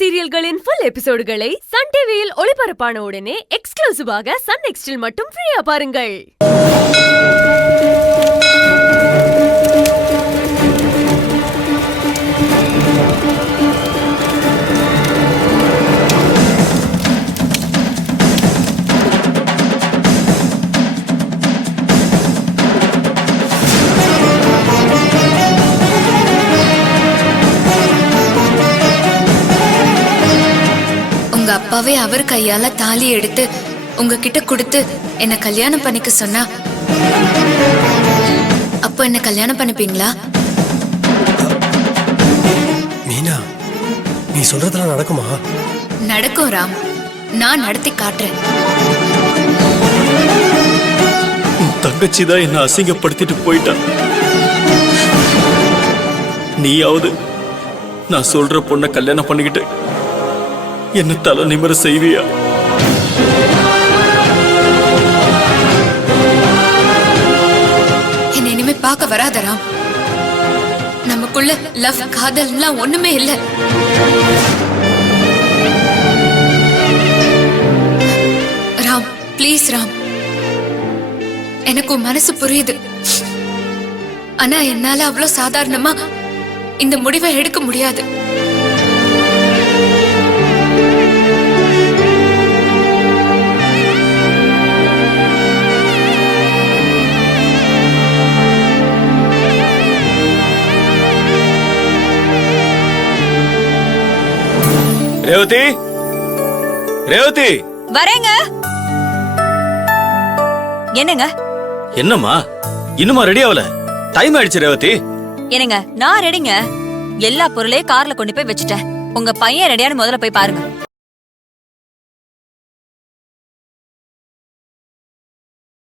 சீரியல்களின் full எபிசோடுகளை Sun டிவியில் ஒளிபரப்பான உடனே எக்ஸ்க்ளூசிவாக சன் நெக்ஸ்டில் மட்டும் ஃப்ரீயா பாருங்கள். உங்க அப்பாவே அவர் கையால தாலி எடுத்து உங்ககிட்ட கொடுத்து என்ன கல்யாணம் பண்ணிக்க சொன்னா அப்போ என்ன கல்யாணம் பண்ணிப்பீங்களா? மீனா, நீ சொல்றதெல்லாம் நடக்குமா? நடக்கும் ராம், நான் நடத்தி காட்டுறேன். தங்கச்சி தான் என்ன அசிங்கப்படுத்திட்டு போயிட்டா. நீயாவது நான் சொல்ற பொண்ண கல்யாணம் பண்ணிக்கிட்டு என்ன தலை நிமிர செய்வியா? என்ன இனிமே பார்க்க வராத ராம். நமக்குள்ள லவ் காதல்லாம் ஒண்ணுமே இல்ல. ராம் ப்ளீஸ் ராம், எனக்கு உன் மனசு புரியுது. ஆனா என்னால அவ்வளவு சாதாரணமா இந்த முடிவை எடுக்க முடியாது. ரேவதி, ரேவதி, வரேங்க. என்னங்க? என்னம்மா இன்னுமா ரெடி ஆகல? டைம் ஆயிடுச்சு ரேவதி. என்னங்க, நான் ரெடிங்க. எல்லா பொருளையும் கார்ல கொண்டு போய் வச்சுட்டேன். உங்க பையன் ரெடியானு முதல்ல போய் பாருங்க.